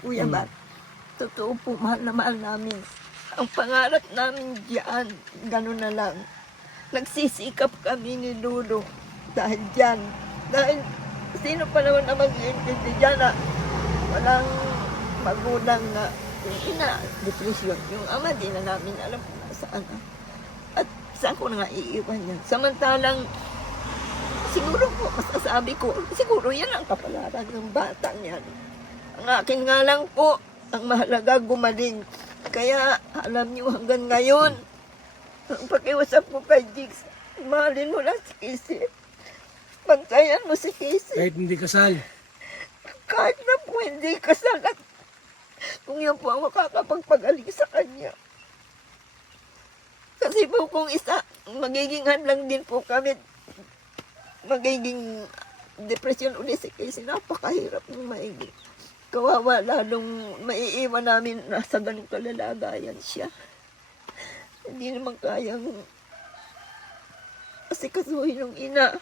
Kuya Bat, totoo po, mahal na mahal namin. Ang pangarap namin diyan, gano'n na lang. Nagsisikap kami ni Lolo dahil dyan. Dahil sino pa naman na mag-iintindi dyan na walang magulang na yung ina, depresyon. Yung ama, di na namin alam kung nasaan na. At saan ko na nga iiwan yan. Samantalang, siguro po, masasabi ko, siguro yan ang kapalaran ng batang yan. Ang akin nga lang po, ang mahalaga gumaling. Kaya, alam niyo hanggang ngayon, ang pakiusap ko kay Jigs, mahalin mo lang si Casey. Bantayan mo si Casey. Kahit hindi kasal. Kahit na po hindi kasal at kung yan po ang makakapagpagaling sa kanya. Kasi po kung isa, magiging hadlang din po kami, magiging depression ulit si Casey. Napakahirap ng maiging. Kawawa, lalong maiiwan namin na sa ganung kalalagayan siya. Hindi naman kayang asikasuhin ng ina.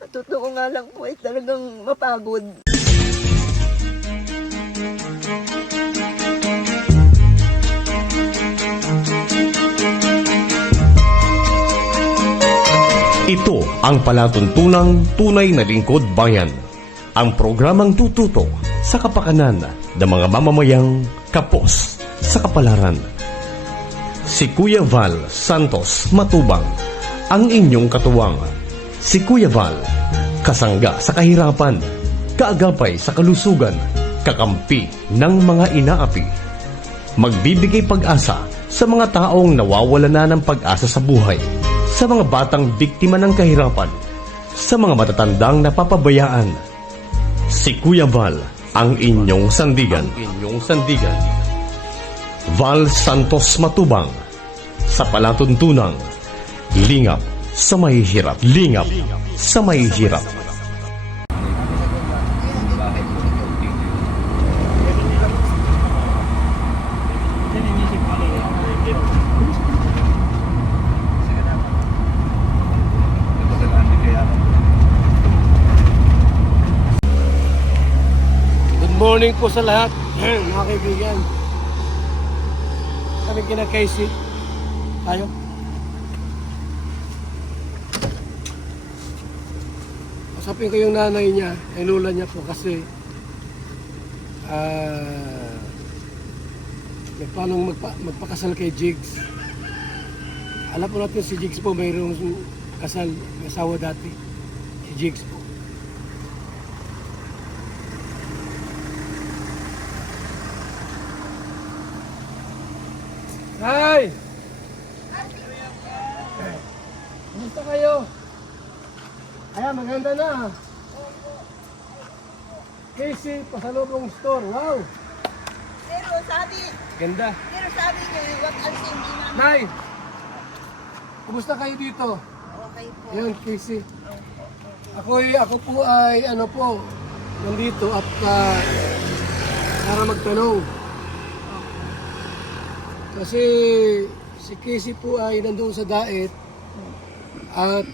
At totoo nga lang po ay talagang mapagod. Ito ang palatuntunang tunay na lingkod bayan. Ang programang tututok sa kapakanan ng mga mamamayang kapos sa kapalaran. Si Kuya Val Santos Matubang, ang inyong katuwang. Si Kuya Val, kasangga sa kahirapan, kaagapay sa kalusugan, kakampi ng mga inaapi. Magbibigay pag-asa sa mga taong nawawala na ng pag-asa sa buhay, sa mga batang biktima ng kahirapan, sa mga matatandang napapabayaan. Si Kuya Val, ang inyong sandigan. Val Santos Matubang, sa palatuntunang lingap sa mahihirap. Lingap sa mahihirap. Good morning po sa lahat, mga kaibigan. Kami kina Casey. Tayo. Usapin ko yung nanay niya, ay lula niya po kasi may planong magpakasal kay Jigs. Alam po natin si Jigs po mayroong kasal, may asawa dati. Si Jigs po. Hi! Kumusta kayo? Ayan, maganda na. Casey, pasalubong store. Wow! Ganda. Pero sabi niyo, huwag alisin din namin. Nay! Kumusta kayo dito? Okay po. Ayan, Casey. Ako po ay nandito at para magtanong. Kasi si Casey po ay nandoon sa daet at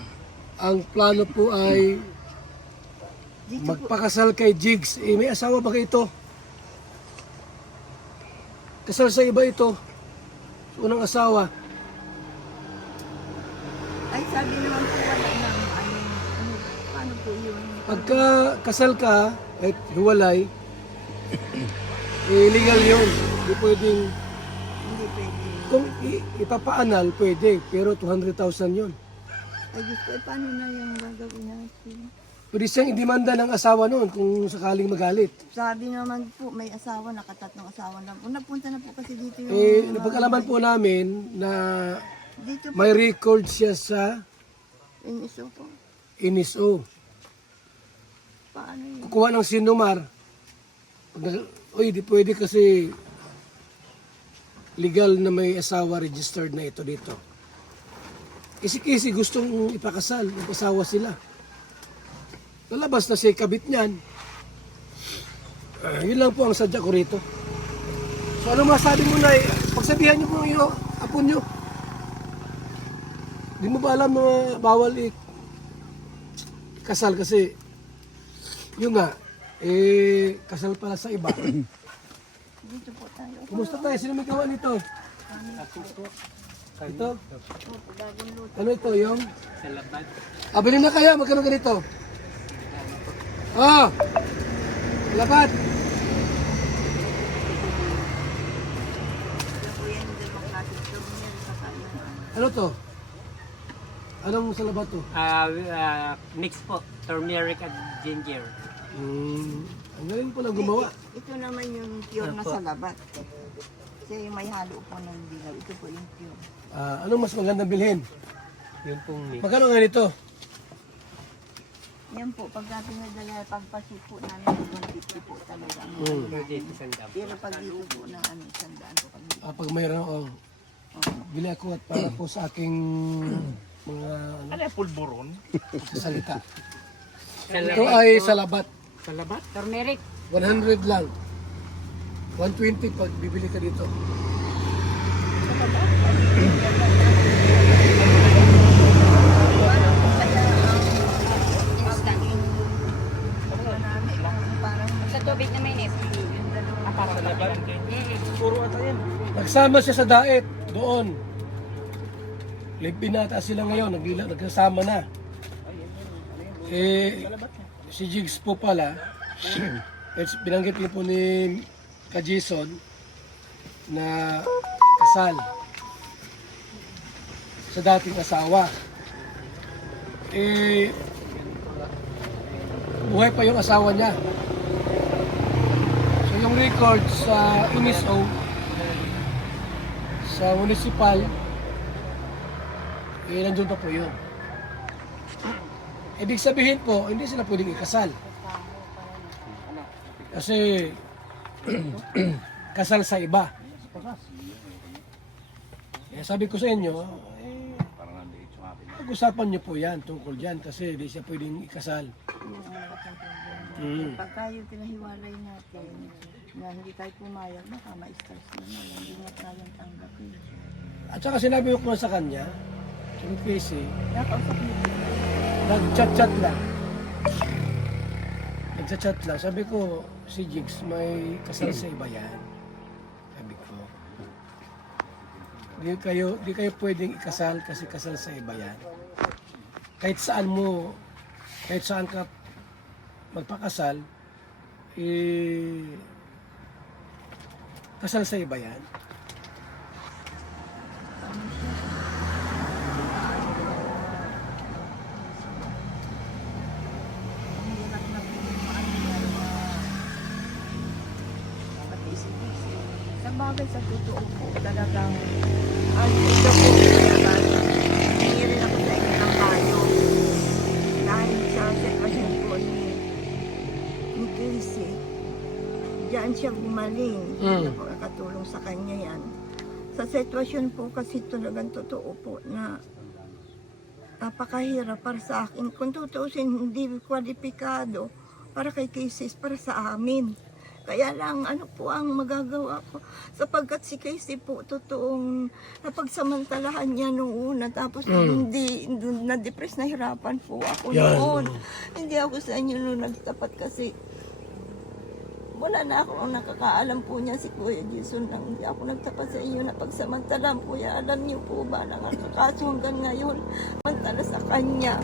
ang plano po ay magpakasal kay Jigs. May asawa ba kayo ito? Kasal sa iba ito. Unang asawa. Ay, sabi naman po wala lang. Paano po yun? Pagka kasal ka, at huwalay, illegal yun. Hindi pwedeng, Hindi pwede. kung ipapaanal, pwede, pero 200,000 yun. Ay, Diyos ko, paano na yung gagawin natin? Pwede siyang indimanda ng asawa noon kung sakaling magalit. Sabi naman po, may asawa, nakatatlong asawa lang. Napunta na po kasi dito yung... Napag-alaman po namin na Dito po, may record siya sa yung iso po. NSO. Paano yun? Kukuha ng sinumar. Uy, di pwede kasi legal na may asawa registered na ito dito. Kasi gustong ipakasal, mag-asawa sila. Lalabas na siya kabit niyan. Yun lang po ang sadya ko rito. So ano masabi mo na pagsabihan niyo po yung apo niyo. Di mo ba alam na bawal kasal kasi yun nga, kasal pala sa iba. Dito po tayo. Kumusta tayo? Sino may gawa nito? Ito? Opo, bagong luto. Ano ito? Yung? Bilhin na kayo. Magkano ganito? Oh! Labat! Yan po yan yung dalawang klaseng turmeric sa kanya. Ano to? Anong salabat to? Mix po, turmeric at ginger. Ang galing po na gumawa. Ito naman yung pure na Opo. salabat. Kasi yung may halo po ng dilaw. Ito po yung pure. Anong mas magandang bilhin? Yung pong mix. Magkano nga nito? Yan po, pagka pinadala, pagpasok po namin, 150 po talaga. Pero pag dito po ng ano, 100 po kami. Pag mayroon, bili ako at para po sa aking mga pulburon? salita. Ito ay salabat. Salabat? Turmeric. 100 lang. 120 pag bibili ka dito. Sa tubig na may nip. Puro ata yan. Nagsama siya sa daet doon. Binata sila ngayon, nagsasama na. Si Jigs po pala, binanggit niyo po ni Ka-Jason na kasal sa dating asawa. Buhay pa yung asawa niya. So yung record sa NSO, sa municipal, nandun pa po yun. Ibig sabihin po, hindi sila pwedeng ikasal. Kasi kasal sa iba. Sabi ko sa inyo, pag-usapan niyo po yan tungkol dyan kasi hindi siya pwedeng ikasal. Pagka yung pinahiwalay natin, na hindi tayo pumayag, baka ma-stress naman. Hindi nga tayong tanggapin. At saka sinabi ko sa kanya, yung Casey, Nakausap niyo po. nag-chat-chat lang. Nag-chat lang. Sabi ko, si Jigs, may kasal sa iba yan. Sabi ko, di kayo pwedeng ikasal kasi kasal sa iba yan. Kahit saan ka magpakasal, kasal sa iba yan. Sa bagay sa totoo po, talagang ang ito po talaga, hindi rin ako sa inyo ng payo. Dahil sa sitwasyon po ni Casey, diyan siya gumaling. Hindi po nakatulong sa kanya yan. Sa sitwasyon po kasi talagang totoo po na napakahirap para sa akin. Kung tutuusin, hindi kwalipikado para kay Casey, para sa amin. Kaya lang, ano po ang magagawa ko? Sapagkat si Casey po, totoong napagsamantalahan niya noong una. Tapos hindi, na-depress, nahirapan po ako noon. Hindi ako sa inyo noon nagtapat kasi wala na ako ang nakakaalam po niya si Kuya Jason nang hindi ako nagtapat sa inyo na pagsamantalan po niya. Alam niyo po ba na kaso hanggang ngayon, mantala sa kanya,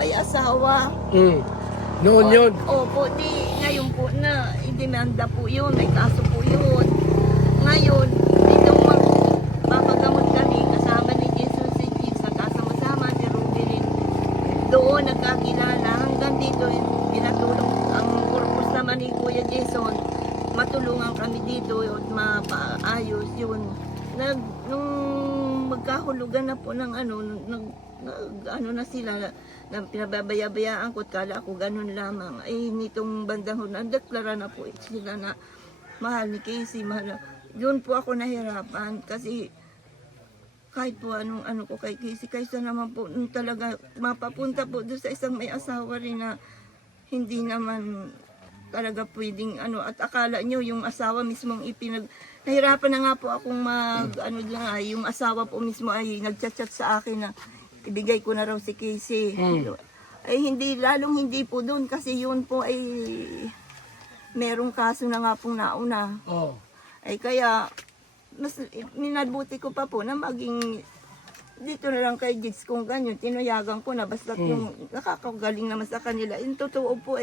may asawa. Noon yun. Opo, di, ngayon po na, idemanda po yun, may kaso po yun. Ngayon, dito mapagamot kami, kasama ni Jesus si Jigs, nakasama-sama, si Ruby rin. Doon nagkakilala, hanggang dito, pinatulong, ang purpose naman ni Kuya Jason, matulungan kami dito, at mapaayos yun. Nung magkahulugan na po ng ano na sila, na pinababayabayaan ko, kala ako ganun lamang. Ay nitong bandang hunan, deklara na po sila na mahal ni Casey, mahal. Yun po ako nahirapan kasi kahit po anong ano ko kay Casey, kaysa naman po talaga mapapunta po doon sa isang may asawa rin na hindi naman talaga pwedeng ano, at akala nyo yung asawa mismong nahirapan na nga po akong yung asawa po mismo ay nagchat-chat sa akin na ibigay ko na raw si Casey. Ay hindi, lalong hindi po doon kasi yun po ay merong kaso na nga pong nauna. Oh. Ay kaya, mas minabuti ko pa po na maging dito na lang kay Jigs kung ganyan. Tinuyagan ko na basta yung nakakagaling naman sa kanila. Yung totoo po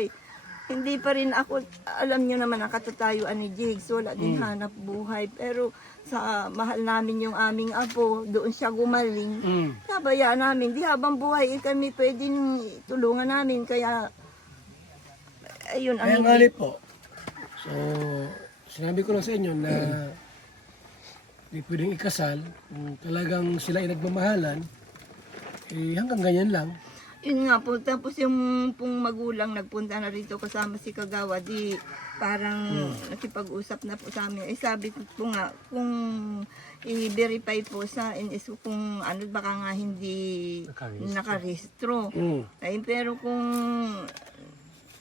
hindi pa rin ako, alam nyo naman ang katatayuan ni Jigs. Wala din hanap buhay. Pero sa mahal namin yung aming apo, doon siya gumaling. Nabayaan namin. Di habang buhay kami pwedeng tulungan namin. Kaya, ayun ang Kaya nga po. So, sinabi ko lang sa inyo na hindi pwedeng ikasal. Kung talagang sila ay nagmamahalan, hanggang ganyan lang. Yun nga po, tapos yung pong magulang nagpunta na rito kasama si Kagawa, di parang nakipag-usap na po sa amin. Sabi ko po nga, kung i-verify po sa NSO kung ano, baka nga hindi nakarehistro. Pero kung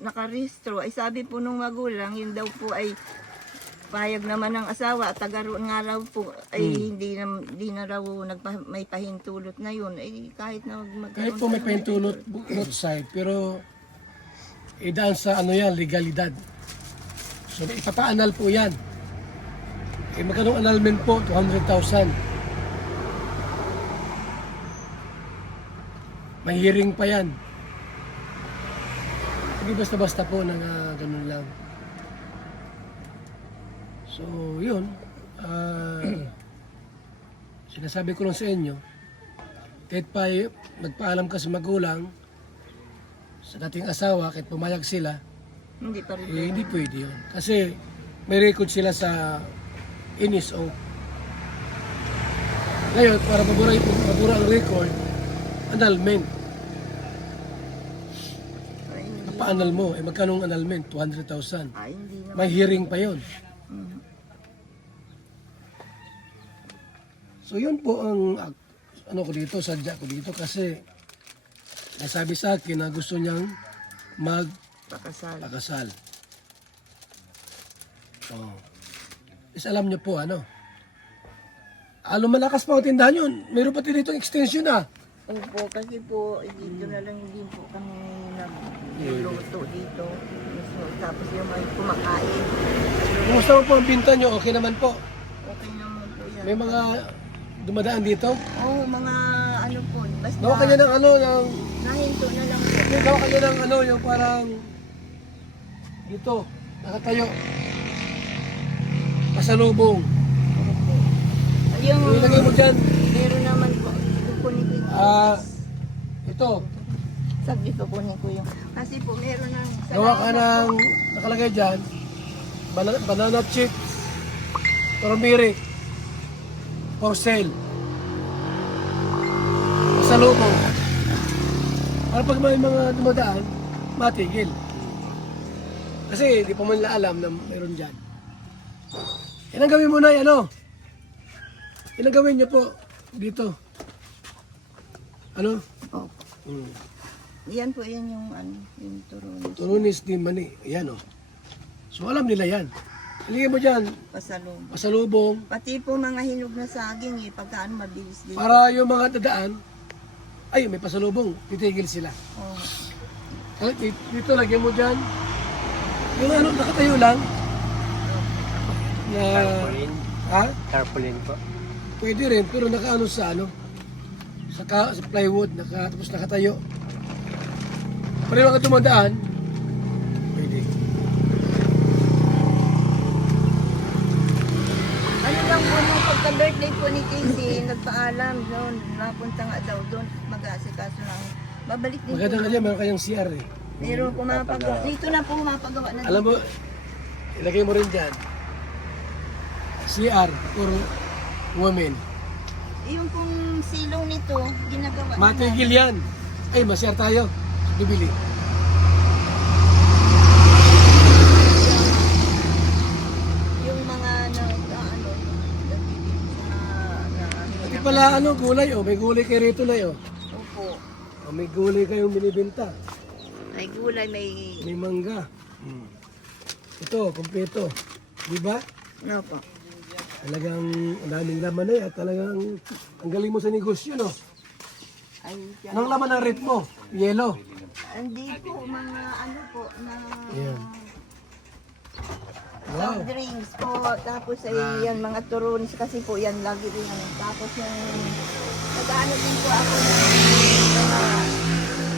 nakarehistro, sabi po nung magulang, yun daw po ay payag naman ng asawa at tagaroon nga raw po hindi na raw may pahintulot na yun kahit na Kahit po may pahintulot both side, pero idaan sa legalidad. So ipapaanal po yan. Magkano annulment po? 200,000. May hearing pa yan. Hindi basta-basta po na ganun lang. So, yun. Sinasabi ko lang sa inyo, kahit pa magpaalam ka sa magulang, sa dating asawa, kahit pumayag sila, hindi pa rin. hindi pwede yun. Kasi may record sila sa NSO. Ngayon, para mabura ang record, annulment. Paanal mo, magkano ang annulment? 200,000. Hindi na. May hearing pa yun. So yun po ang ko dito, sadya ko dito kasi nasabi sa akin na gusto niyang Pakasal. Oh. Is alam niyo po malakas pa ang tindahan yun. Meron pati dito extension Opo, kasi po, dito na lang din po kami nagluluto dito. Tapos yung mga kumakain. Kumusta po ang binta niyo? Okay naman po. Okay naman po yan. May mga dumadaan dito. Oo, mga po. Basta Nawa kanya ng ng nahinto na lang po. nawa kanya ng yung parang dito, nakatayo. Pasalubong. Yung Ilagay mo dyan. meron naman po. Kukunin ko yung Ito. saglit ko kunin ko yung. Kasi po meron ng Gawa ka ng nakalagay dyan. Banana chips. Turmeric. For sale. Pasalubong. Para pag may mga dumadaan, matigil. Kasi hindi pa man nila alam na mayroon dyan. Ilang gawin mo na ilang gawin niyo po dito? Oh. Yan po yan yung yung turon. Turunis din mani. Ayan So alam nila yan. Iligay mo dyan, Pasalubong. pasalubong. Pati po mga hinog na saging pagkaan mabilis din. Para yung mga dadaan, ay may pasalubong, titigil sila. Oh. Dito lagyan mo dyan, yung nakatayo lang. Na, Tarpaulin po. pwede rin, pero nakaano sa sa plywood, tapos nakatayo. Pero yung mga dumadaan, pwede. Ano lang po, nung pagka-birthday po ni Casey, nagpaalam doon, napunta nga daw doon, mag-aasikaso lang. Babalik din Maganda po. ka dyan, meron kayang CR Pero pumapagawa, dito na po mapagawa na. Alam mo, ilagay mo rin dyan, CR for women. Yung pong silong nito, ginagawa na. Matigil yan. Ay, ma-share tayo. Bibili. Yung mga Pati pala gulay may gulay kayo rito na Opo. May gulay kayong binibenta. May gulay, may... May mangga. Ito, kumpleto. Di ba? Ano po? Talagang ang daming laman na yan. Talagang ang galing mo sa negosyo, no? Ay, Anong laman ng rep mo? Yellow. hindi po, mga po, na... Ayan. soft drinks po. Tapos ay yan mga turunis kasi po yan lagi rin. Tapos yung nag-ano din po ako ng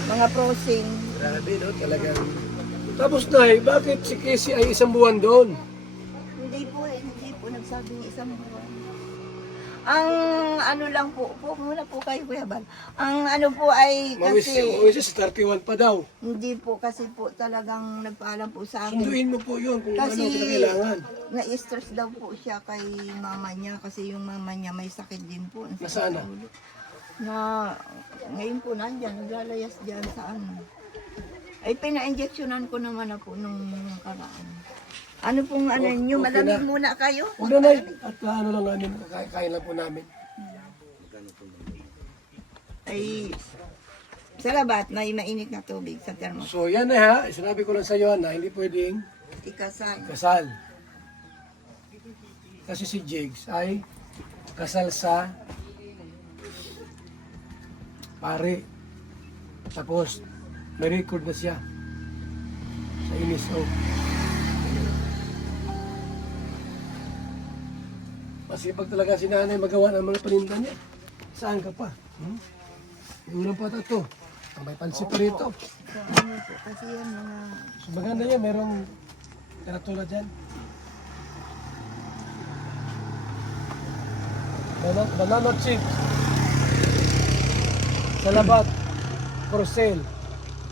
mga prosing. Grabe, no? Talagang... Tapos, Nay, bakit si Casey ay isang buwan doon? Hindi po nagsabing isang buwan. Ang ano lang po muna po kayo Kuya Bal. Ang ano po ay Mawis kasi siya sa 31 pa daw. hindi po kasi po talagang nagpaalam po sa akin. Sunduin mo po yun kung Kasi ano kailangan. na-stress daw po siya kay mama niya kasi yung mama niya may sakit din po. Ang sakit Nasaan na? sa ulo. Na ngayon po nandyan, naglalayas dyan sa ano. Ay pina-injectionan ko naman ako nung nakaraan. Ano pong ano nyo, okay malamig na. muna kayo? Huwag na, Nay. At ano lang namin, kain lang po namin. Ay sa labat may mainit na tubig sa thermos. So, yan na ha. Sinabi ko lang sa iyo na hindi pwedeng Ikasal. kasal. Kasi si Jigs ay kasal sa pare. Tapos, may record na siya sa NSO. Masipag talaga si nanay magawa ng mga paninda niya. Saan ka pa? Yung ulang pata to. May pansi pa rito. So, ano po, kasi yan mga So, maganda yan. Merong karatula dyan. Banana chips. Salabat. For sale.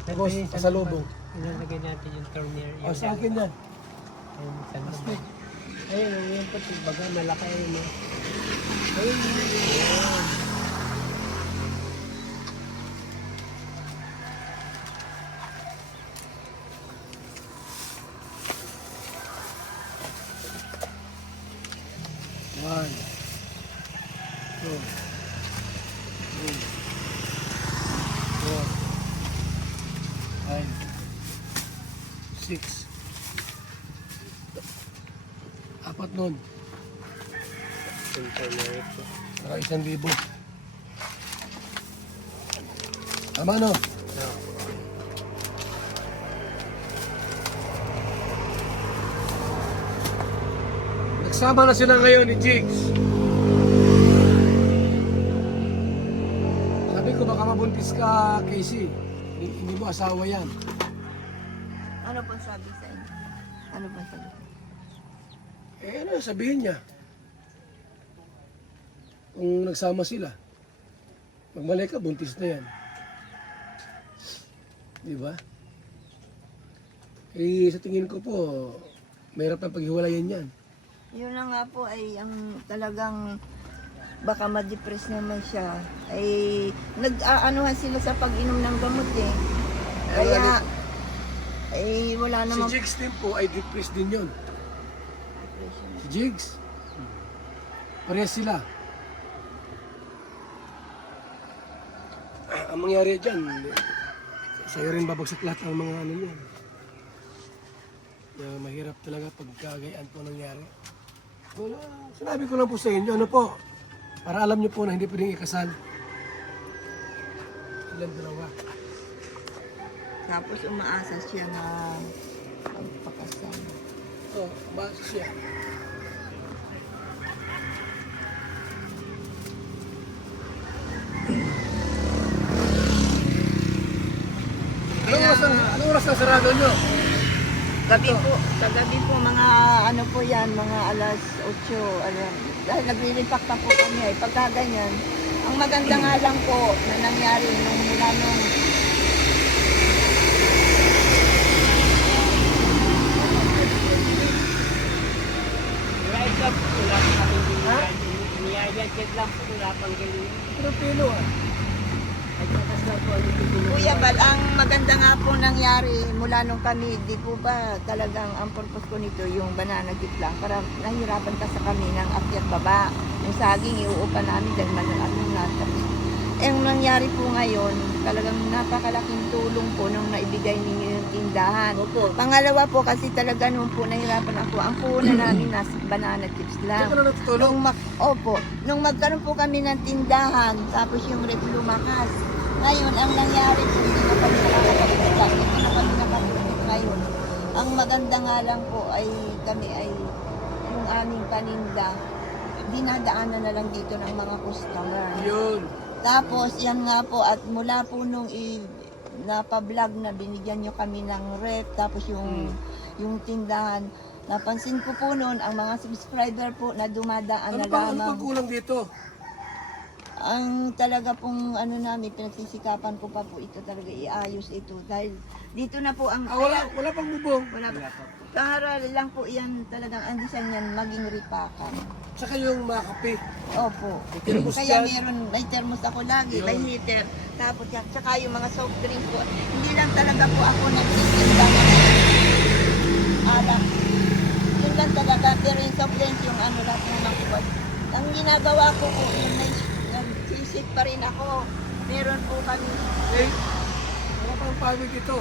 Tapos pasalubong. Ilalagay natin yung turmeric. O, sa akin yan. Ayun, saan ba? Plastic. Ayun, yung po, baga, malaki ayun. Ayun. One, two, three, four, five, six. Apat nun. Yung turmeric po. Saka 1,000. Tama no? Nagsama na sila ngayon ni Jigs. Sabi ko baka mabuntis ka, Casey. Hindi mo asawa yan. ano po sabi sa inyo? Ano po sabi? Eh ano sabihin niya? Kung nagsama sila, magmalay ka, buntis na yan. Di ba? Eh, sa tingin ko po, mahirap ng paghiwalayan yan. Yun na nga po ay ang talagang baka ma-depress naman siya. Ay nag-aanuhan sila sa pag-inom ng gamot eh. Kaya ay wala namang Si Jigs din po ay depressed din yun. Si Jigs. Parehas sila. Ang mangyari dyan, sa'yo rin babagsak lahat ang mga ano yan. Mahirap talaga pagkagayaan po nangyari. Wala, sinabi ko lang po sa inyo, ano po, para alam nyo po na hindi pwedeng ikasal. Silang dalawa. tapos umaasa siya na magpakasal. Oh, base siya. Anong oras ang sarado nyo? Gabi po, kagabi po mga ano po yan, mga alas 8, alam. Dahil naglilipak pa po kami ay pagka ganyan. Ang maganda nga lang po na nangyari nung mula nung Right up, wala pa kami niyayagad lang po, wala pang galing. Pero pilo ah. Ay, tatas lang po, ano po Kuya Bal, ang maganda nga po nangyari mula nung kami, di po ba talagang ang purpose ko nito yung banana gift lang para nahirapan ka sa kami ng akyat baba. Yung saging iuupa namin dahil malakas ng nasa. Eh, ang nangyari po ngayon, talagang napakalaking tulong po nung naibigay ninyo yung tindahan. Opo. Pangalawa po kasi talaga nung po nahirapan ako, ang puhunan namin nasa banana chips lang. Diyan ka na natutulong? Nung magkaroon po kami ng tindahan, tapos yung rep lumakas. Ngayon, ang nangyari po, hindi na kami nakakapagpita, hindi na kami nakapagpita ngayon. Ang maganda nga lang po ay kami ay yung aming paninda, dinadaanan na lang dito ng mga customer. Yun. Tapos yan nga po at mula po nung napablog na binigyan nyo kami ng rep, tapos yung tindahan, napansin ko po noon ang mga subscriber po na dumadaan Ano na bang lamang. kulang dito? Ang talaga pong ano namin, pinagsisikapan ko pa po ito talaga iayos ito dahil dito na po ang Wala pang bubong. wala pa. Para lang po yan talagang ang design yan maging ripakan. Saka yung mga kape. Opo. termos Kaya dyan. may thermos ako lagi, may Yun. heater. Tapos yan, tsaka yung mga soft drink po. Hindi lang talaga po ako nagtitinda ng alak. Yun lang talaga, pero yung soft drinks, yung ano lang po nakuha. Ang ginagawa ko po, yung nagsisik pa rin ako. Meron po kami, Eh, wala pang pawid ito.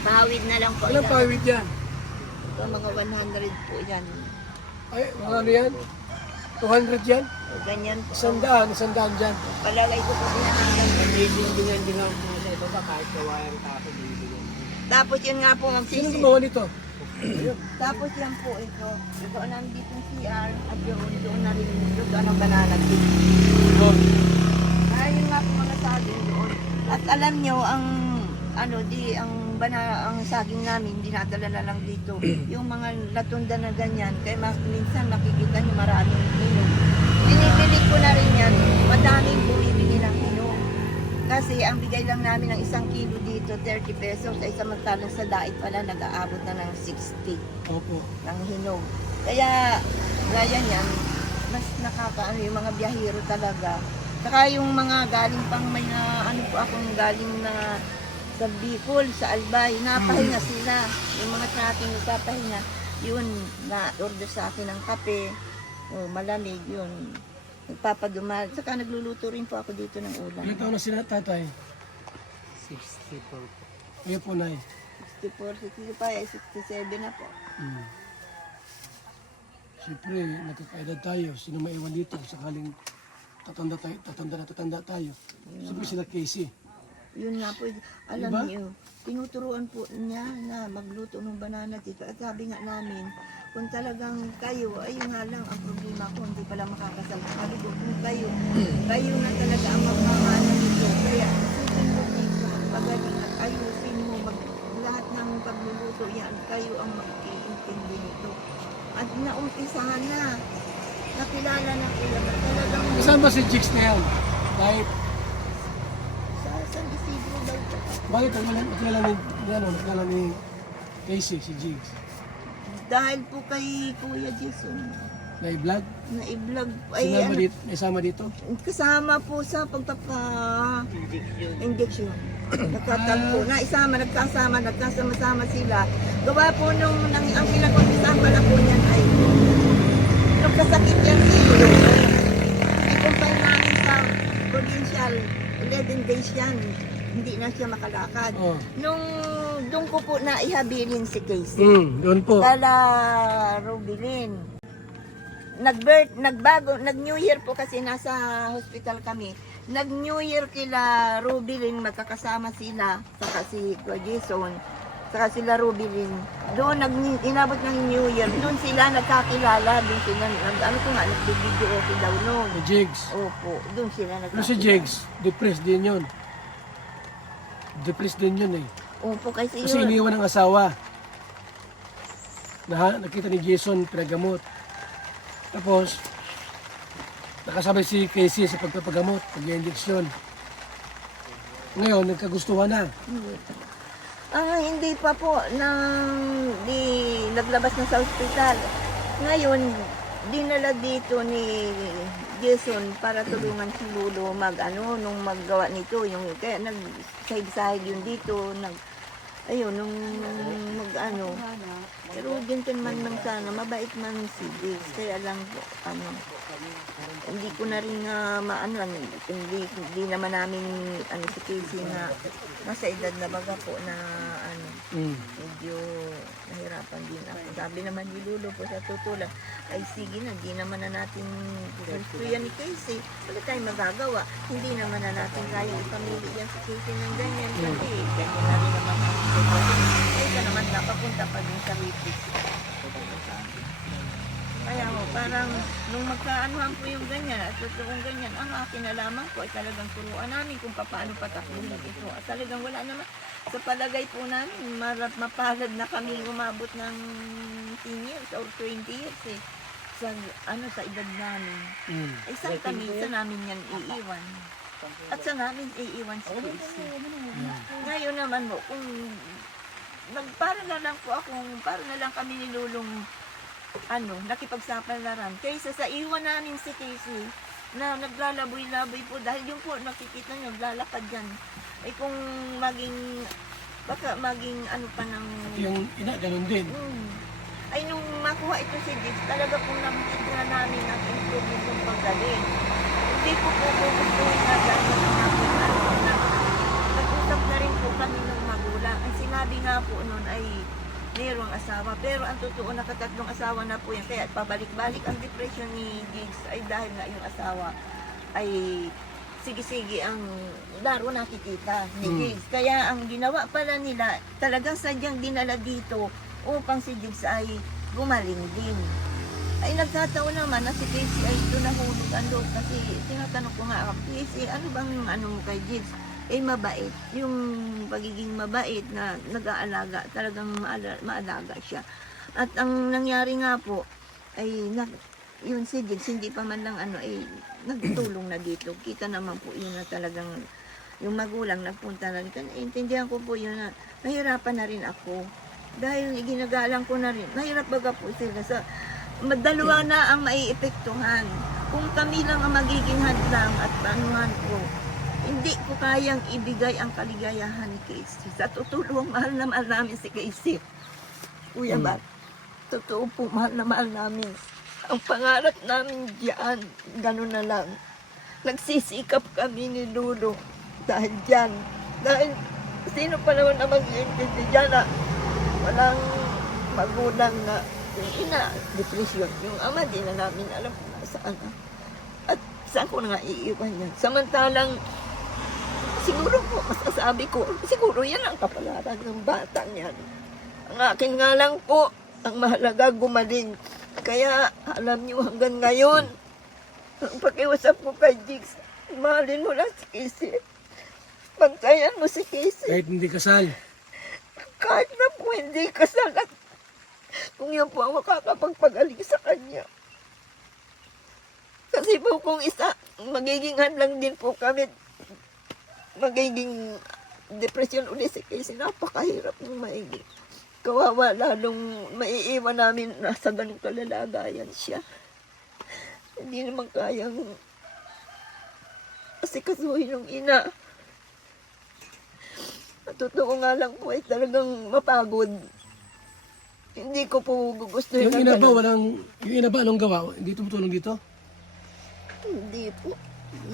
pahawid na lang po. Walang pawid yan. Ito, mga 100 po yan. Ay, mga ano yan? 200 yan? O, ganyan po. 100 dyan. Palagay ko po pinahanggang. Bibigyan din ako po sa iba ba kahit gawain tapos bibigyan. Tapos yun nga po, Sino magsisik. gumawa nito? Tapos yan po ito, ito nandito yung CR at doon na rin yung doon ang banana cake. Doon. Kaya yun nga po mga saging doon. At alam nyo, ang ang saging namin, dinadala na lang dito. Yung mga latunda na ganyan, kaya minsan makikita nyo maraming hinog. Binibili ko na rin yan, madaming bumibili ng hinog. Kasi ang bigay lang namin ng 1 kilo dito, 30 pesos. Ay samantalang sa dait pala, nag-aabot na ng 60 Opo. ng hinog. Kaya, gaya niyan, mas nakakaano yung mga biyahero talaga. Saka yung mga galing pang may ano po akong galing na sa Bicol, sa Albay, napahinga sila. Yung mga tracking napahinga, yun, na-order sa akin ng kape, malamig, yun. Nagpapadumal. Saka nagluluto rin po ako dito ng ulam. Ilan taon na sila tatay? 64 po. Ngayon po na 64, 65, 67 na po. Siyempre, nagkakaedad tayo. Sino maiwan dito? Sakaling tatanda tayo. Siyempre sila Casey. Yun nga po, alam Diba? niyo, tinuturuan po niya na magluto ng banana dito. At sabi nga namin, kung talagang kayo, ayun nga lang ang problema ko, hindi pala makakasal. Sabi ko, kung kayo na talaga ang magmamana nito. Kaya isipin mo dito, magpagaling at ayusin mo, lahat ng pagluluto yan, kayo ang mag-iintindi nito. At naumpisahan na, nakilala na sila, talagang Saan ba si Jigs na yan? Dahil, sa San Isidro daw po. bakit nakilala ni Casey, si Jigs? Dahil po kay Kuya Jason, Na-vlog? na i-vlog ay ano, May sama dito? kasama po sa pagpapa-injection. Nagkatagpo, nagkasama-sama sila. Gawa po nung ang pinag-umpisahan pala po niyan ay nung kasakit yan si i-compile namin sa provincial, 11 days yan. Hindi na siya makalakad. Oh. Nung doon ko po na ihabilin si Casey. Doon po. Kala Rubilin. Nag-New Year po kasi nasa hospital kami. Nag-New Year kila Rubilin, magkakasama sila, saka si Jason, saka sila Rubilin. Doon inabot ng New Year, doon sila nagkakilala, doon sila, nagbibideo okay daw noon. Si Jigs. Opo, doon sila Pero nagkakilala. si Jigs, depressed din yun. Depressed din yun eh. Opo, kasi Kasi yun. iniwan ng asawa. Nakita ni Jason, pinagamot. Tapos, nakasabay si Casey sa pagpapagamot, pag-injection. Ngayon, nagkagustuhan na. Hindi pa po naglabas na sa ospital. Ngayon, dinala dito ni Jason para tulungan si Lolo nung maggawa nito. Yung, kaya nagsahig-sahig yun dito. Nung Pero gentleman man sana, mabait man si Jace. Kaya lang po, hindi ko na rin hindi naman namin si Casey na nasa edad na baga po na medyo nahirapan din ako. Sabi naman ni Lolo po sa tutulak, ay sige na, hindi naman na natin gusto yan ni Casey. Wala tayong magagawa. Hindi naman na natin kaya ipamili yan si Casey ng ganyan. Kasi ganyan na rin naman Kaya naman napapunta pa din sa Wipis. Kaya mo, parang nung magkaanuhan po yung ganyan at totoong ganyan, ang akin nalaman ko ay talagang turuan namin kung paano patakbuhin ito. At talagang wala naman, sa palagay po namin, mapalad na kami umabot ng 10 years or 20 years eh. Sa edad namin. Ay saan kami, sa namin yan iiwan. At sa namin iiwan si Casey. Ngayon naman mo, kung para na lang kami nilulong nakipagsapalaran kaysa sa iwan namin si Casey na naglalaboy-laboy po dahil yung po nakikita nyo naglalakad yan ay kung baka maging pa ng Yung ina, ganun din. ay nung makuha ito si Jigs talaga pong nakikita namin ang improvement ng paggaling. Hindi ko po gustuhin na dahil nag-usap na rin po kami ng magulang. Ang sinabi nga po noon ay mayroong asawa. Pero ang totoo, nakatatlong asawa na po yan. Kaya pabalik-balik ang depression ni Jigs ay dahil nga yung asawa ay sige-sige ang laro nakikita ni Jigs. Kaya ang ginawa pala nila, talagang sadyang dinala dito upang si Jigs ay gumaling din. Ay nagkataon naman na si Casey ay doon nahulog ang loob kasi tinatanong ko nga, Casey, ano bang yung mo kay Jigs? Mabait. Yung pagiging mabait na nag-aalaga, talagang maalaga siya. At ang nangyari nga po, ay yun si Jigs, hindi pa man lang nagtulong na dito. Kita naman po yun na talagang yung magulang nagpunta na rin. Intindihan ko po yun na nahirapan na rin ako. Dahil ginagalang ko na rin. Mahirap baga po sila. Dalawa na ang maiepektuhan. Kung kami lang ang magiging hadlang at panuhan ko, hindi ko kayang ibigay ang kaligayahan ni Casey. Sa tutulong, mahal na mahal namin si Casey. Kuya Bat, totoo po, mahal na mahal namin. Ang pangarap namin diyan, gano'n na lang. Nagsisikap kami ni Lolo dahil diyan. Dahil sino pa naman ang mag-iintindi diyan na walang magulang na yung ina, depression. Yung ama, di na namin alam kung nasaan. At saan ko na nga iiwan yan. Samantalang, siguro po, masasabi ko, siguro yan ang kapalaran ng batang yan. Ang akin nga lang po, ang mahalaga gumaling. Kaya, alam niyo hanggang ngayon, ang pakiusap ko kay Jigs, mahalin mo lang si Casey. Bantayan mo si Casey. Kahit hindi kasal. Kahit na po hindi kasal at kung yan po ang makakapagpagaling sa kanya. Kasi po kung isa, magiging hadlang din po kami, magiging depression ulit si Casey. Napakahirap ng maigi. Kawawa, lalong maiiwan namin nasa ganung kalalagayan siya. Hindi naman kayang asikasuhin ng ina. At totoo nga lang po ay talagang mapagod. Hindi ko po gugustuhin. Yung ina ba, yung ina ba anong gawa? Hindi tumutulong dito? Hindi po.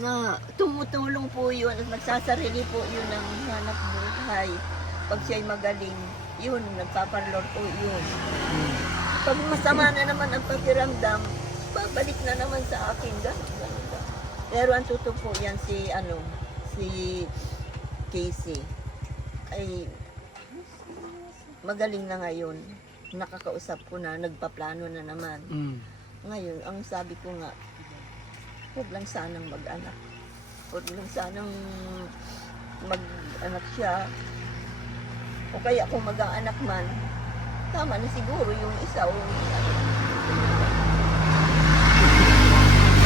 Na tumutulong po yun at nagsasarili po yun ng hanap buhay. Pag siya'y magaling, yun, nagpaparlor po yun. Pag masama na naman ang pakiramdam, babalik na naman sa akin. Ganun. Pero ang totoo po yan si Casey ay magaling na ngayon. Nakakausap ko na, nagpaplano na naman. Ngayon, ang sabi ko nga, huwag lang sanang mag-anak. Huwag lang sanang mag-anak siya. O kaya kung mag-aanak man, tama na siguro yung isa o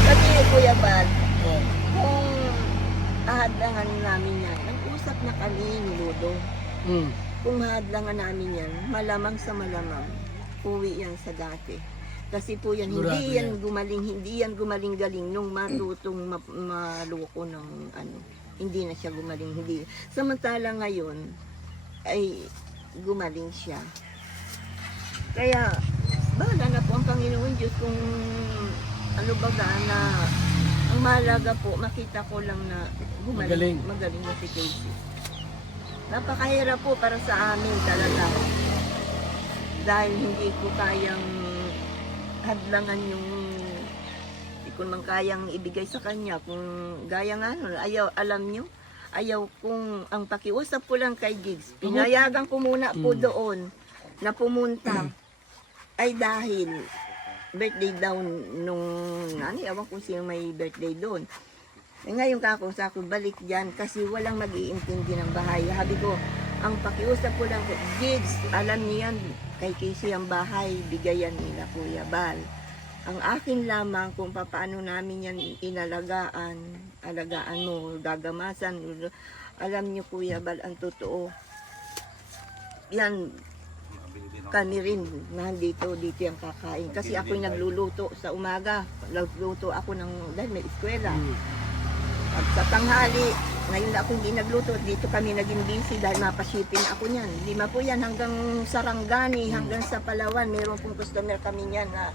kasi Kuya Bal, kung ahadlangan namin yan, nag-usap na kami ni Ludo. Kung mahadlangan namin yan, malamang sa malamang, uwi yan sa dati. Kasi po yan, hindi yan gumaling galing nung matutong maluko ng hindi na siya gumaling, hindi. Samantala ngayon, ay gumaling siya. Kaya, bahala na po ang Panginoon Diyos kung na ang mahalaga po, makita ko lang na magaling na si Casey. Napakahirap po para sa amin talaga. Dahil hindi ko kayang hadlangan yung hindi ko naman kayang ibigay sa kanya. Kung gaya nga, alam nyo, ayaw kong, ang pakiusap ko lang kay Jigs, pinayagan ko muna po doon na pumunta ay dahil birthday daw nung nani, ewan ko sino may birthday doon. Ngayon kako sa ako balik dyan kasi walang mag-iintindi ng bahay. Habi ko, ang pakiusap ko lang, Jigs, alam niyo yan, kay Casey ang bahay, bigayan nila Kuya Bal. Ang akin lamang kung paano namin yan inalagaan, alagaan mo, gagamasan. Alam niyo Kuya Bal, ang totoo, yan, kami rin nandito, dito yung kakain. Kasi ako'y nagluluto sa umaga. Nagluto ako dahil may eskwela. At sa tanghali, ngayon na ako hindi nagluto, dito kami naging busy dahil mapashipin ako niyan. 5 po yan hanggang Sarangani, hanggang sa Palawan. Meron pong customer kami niyan na,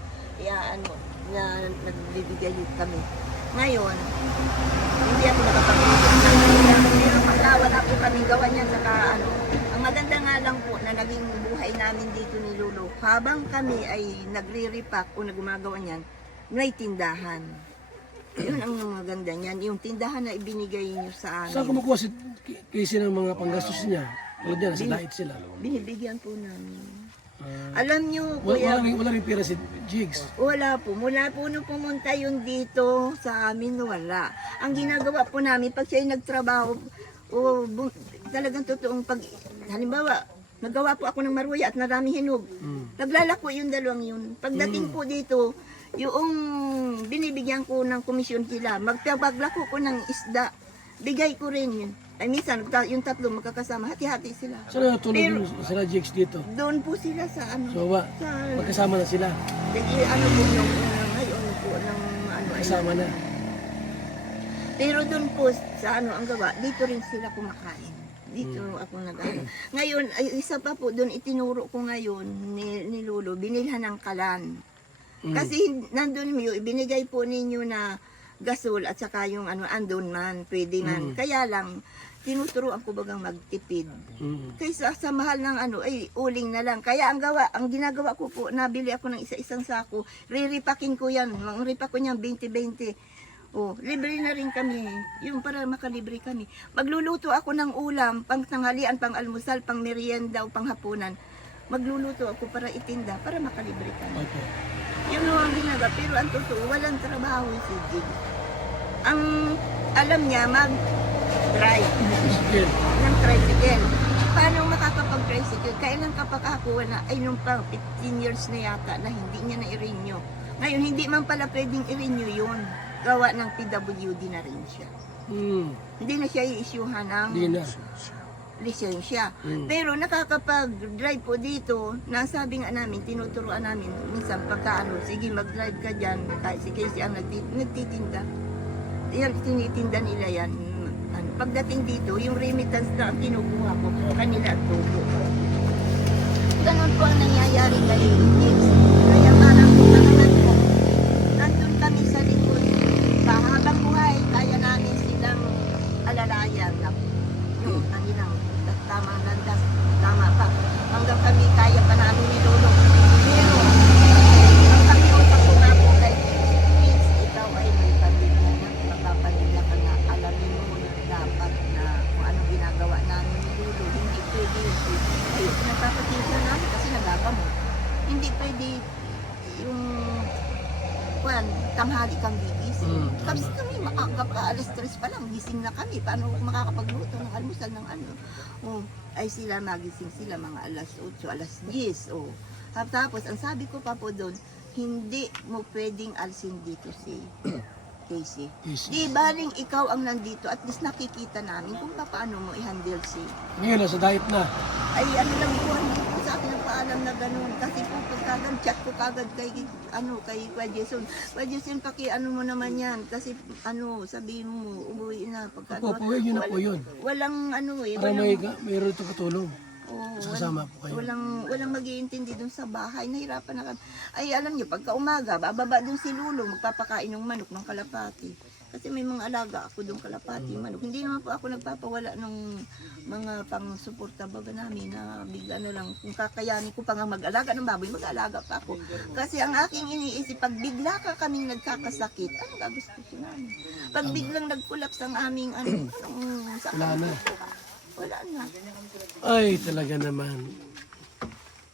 na nagbibigay kami. Ngayon, hindi ako nakapag-luto. Pero paglawan ako kami gawa niyan, saka ang maganda nga lang po na naging buhay namin dito ni Lolo, habang kami ay nagre-repack o nagumagawa niyan, may tindahan. Yun ang maganda niyan, yung tindahan na ibinigay niyo sa amin. Saan kumukuha si Casey ng mga panggastos niya? Tulad niya, nasa diet sila. Binibigyan po namin. Alam niyo, Kuya, Wala rin pera si Jigs. wala po. Mula po nung pumunta yun dito sa amin, wala. Ang ginagawa po namin, pag siya'y nagtrabaho, talagang totoong halimbawa, nagawa po ako ng maruya at naraming hinog. Naglalako yung dalawang yun. Pagdating po dito, yung binibigyan ko ng komisyon sila, magpaglako ko ng isda, bigay ko rin yun. Ay minsan, yung 3 magkakasama, hati-hati sila. Saan natulog sila Jigs dito? Doon po sila sa So magkasama na sila. ano po yung ngayon po ng Magkasama na. Pero doon po sa ang gawa, dito rin sila kumakain. Dito ako nag-ano. Ngayon, ay isa pa po doon itinuro ko ngayon ni Lolo, binilhan ng kalan. Kasi nandun mo, ibinigay po ninyo na gasol at saka yung andun man, pwede man. Kaya lang, tinuturuan ko bagang magtipid. Kaysa sa mahal ng ay uling na lang. Kaya ang ginagawa ko po, nabili ako ng isa-isang sako, re-repacking ko yan. Ang repack ko niyan, 20-20. Libre na rin kami. Yung para makalibre kami. Magluluto ako ng ulam, pang tanghalian, pang almusal, pang merienda o pang hapunan. Magluluto ako para itinda, para makalibre kami. Okay. Yun ang ginagawa. Pero ang totoo, walang trabaho si Jig. Ang alam niya, mag-drive ng tricycle. Paano makakapag-tricycle? Kailan kapag ako na, nung pang 15 years na yata na hindi niya na-i-renew. Ngayon, hindi man pala pwedeng i-renew yun. Gawa ng PWD na rin siya. Hindi na siya i-issuehan ng lisensya. Pero nakakapag-drive po dito, nasabi nga namin, tinuturuan namin, minsan pagka sige mag-drive ka dyan, kahit si Casey ang nagtitinda. Yan, tinitinda nila yan. Pagdating dito, yung remittance na kinukuha ko, kanila at tubo. Ganon po ang nangyayari kay Jigs. Kaya parang kakanan ko, nandun kami sa likod. Habang buhay, kaya namin silang alalayan na yung kanilang tamang landas, tama pa. Hanggang kami kaya pa namin ni Lolo. Pero, ang pakiusap ko nga po kay Jigs, ikaw ay may pamilya na, magpapamilya ka na, alamin mo na dapat na kung anong ginagawa namin ni Lolo. Hindi pwede yung pinagpapatensya namin kasi nagagamot. Hindi pwede yung tanghali kang gigising. Tapos kami maaga pa, alas 3 pa lang, gising na kami. Paano makakapagluto ng almusal ng ay sila magising sila mga alas 8, alas 10. Tapos, ang sabi ko pa po doon, hindi mo pwedeng alsin dito si Casey. Di baling ikaw ang nandito, at least nakikita namin kung paano mo i-handle si. Ngayon, nasa diet na. Ay, lang po, hindi po sa akin ang paalam na ganun. Kasi po, pagkagam, chat ko kagad kay Kuya Jason. Kuya Jason, mo naman yan. Kasi, sabihin mo, umuwi na. Pupuwi nyo na po yun. Walang, Para mayroon ito katulong. Kasama po kayo. Walang mag-iintindi dun sa bahay. Nahirapan na kami. Ay, alam niyo, pagka umaga, bababa dun si Lolo, magpapakain ng manok ng kalapati. Kasi may mga alaga ako doon kalapati, manok. Hindi naman po ako nagpapawala ng mga pang-suporta baga namin na bigla na lang. Kung kakayanin ko pa nga mag-alaga ng baboy, mag-alaga pa ako. Kasi ang aking iniisip, pag bigla ka kaming nagkakasakit, ano gagustusin namin? Pag biglang nag-collapse ang aming Wala na. Wala na. Ay, talaga naman.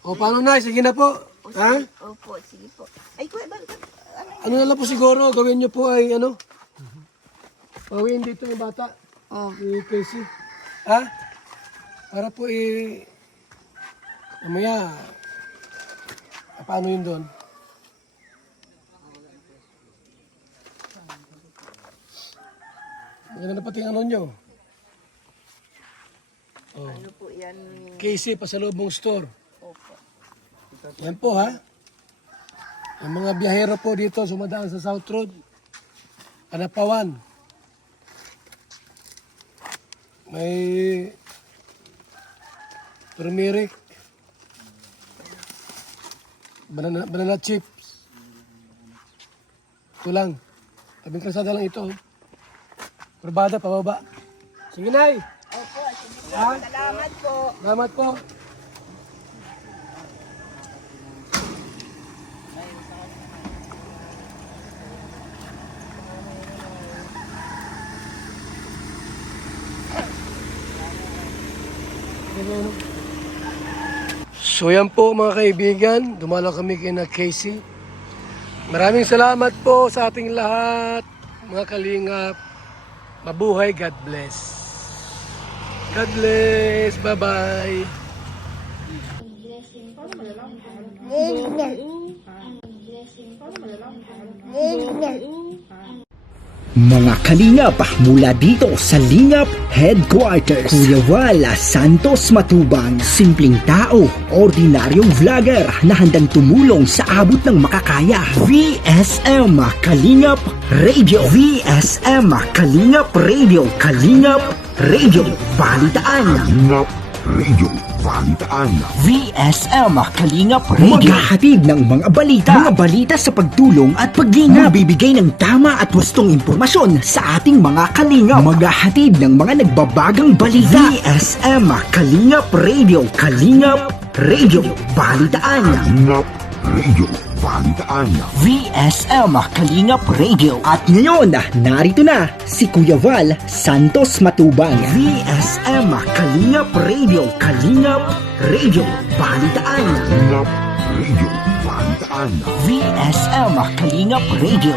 O, paano na? Sige na po. Ha? Opo, sige po. Ay, kuya, bakit? Ano na lang po siguro, gawin niyo po ay ano? Pawin dito yung bata. Oh. Si Casey. Ha? Para po mamaya, paano yun doon? Maganda na pati ang ano nyo. Oh. Ano po yan? Casey, pasalubong store. Opo. Yan po ha. Ang mga biyahero po dito sumadaan sa South Road. Anapawan. May turmeric. Banana chips. Ito lang. Tabing kalsada lang ito. Probada, pababa. Sige, Nay. Opo, sige po. Ha? Salamat po. Salamat po. So yan po mga kaibigan, dumalo kami kay na Casey. Maraming salamat po sa ating lahat, mga kalingap. Mabuhay, God bless. God bless, bye-bye. Mga kalingap mula dito sa Lingap Headquarters, Kuya Val Santos Matubang, simpleng tao, ordinaryong vlogger na handang tumulong sa abot ng makakaya. VSM Kalingap Radio, VSM Kalingap Radio, Kalingap Radio, Balitaan. Kalingap Radio, Balitaan. VSM Kalingap Radio, maghahatid ng mga balita sa pagtulong at paglingap, bibigay ng tama at wastong impormasyon sa ating mga kalingap, maghahatid ng mga nagbabagang balita. VSM Kalingap Radio, Kalingap Radio, Balitaan. Kalingap Radio, Balitaan. VSM Kalingap Radio. At ngayon, narito na si Kuya Val Santos Matubang. VSM Kalingap Radio, Kalingap Radio, Balitaan. Kalingap Radio, Balitaan. VSM Kalingap Radio.